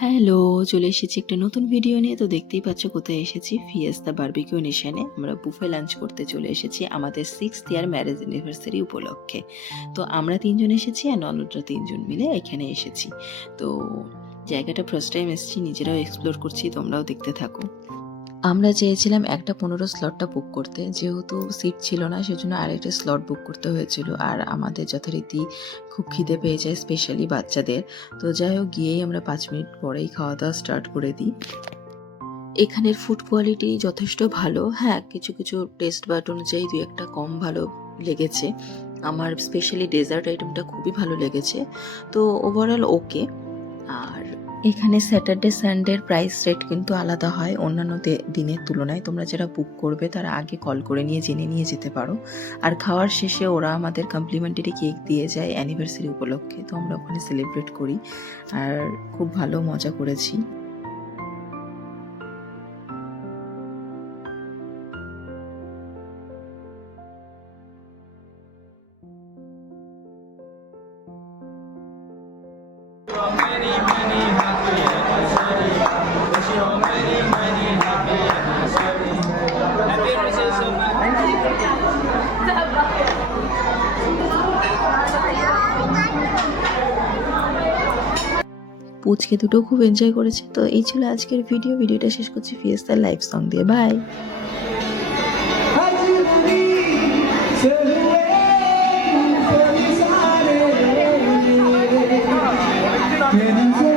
Hello, চলে এসেছি একটা নতুন ভিডিও নিয়ে। তো দেখতেই পাচ্ছ কোথায় এসেছি, ফিয়েস্তা বারবিকিউ নেশনে আমরা বুফে লাঞ্চ করতে চলে এসেছি আমাদের 6th ইয়ার ম্যারেজ অ্যানিভার্সারি উপলক্ষে। তো আমরা ৩ জন এসেছি আর ননদরা ৩ জন মিলে এখানে এসেছি। তো জায়গাটা ফার্স্ট টাইম এসেছি, নিজেরাও এক্সপ্লোর করছি, তোমরাও দেখতে থাকো। আমরা চেয়েছিলাম একটা 15 স্লটটা বুক করতে, যেহেতু সিট ছিল না সেজন্য আরেকটা স্লট বুক করতে হয়েছিল। আর আমাদের যথারীতি খুব খিদে পেয়ে যায়, স্পেশালি বাচ্চাদের। তো যাই হোক, গিয়েই আমরা 5 মিনিট পরেই খাওয়া দাওয়া স্টার্ট করে দিই। এখানের ফুড কোয়ালিটি যথেষ্ট ভালো। হ্যাঁ, কিছু কিছু টেস্ট বাট অনুযায়ী 2-একটা কম ভালো লেগেছে। আমার স্পেশালি ডেজার্ট আইটেমটা খুবই ভালো লেগেছে। তো ওভারঅল ওকে। আর এখানে স্যাটারডে সানডের প্রাইস রেট কিন্তু আলাদা হয় অন্যান্য দিনের তুলনায়। তোমরা যারা বুক করবে তারা আগে কল করে নিয়ে জেনে নিয়ে যেতে পারো। আর খাওয়ার শেষে ওরা আমাদের কমপ্লিমেন্টারি কেক দিয়ে যায় অ্যানিভার্সারি উপলক্ষে। তো আমরা ওখানে সেলিব্রেট করি আর খুব ভালো মজা করেছি। পুচকে দুটো খুব এনজয় করেছে। তো এই ছিল আজকের ভিডিওটা শেষ করছি ফিয়েস্তার লাইভ সং দিয়ে। বাই। Can you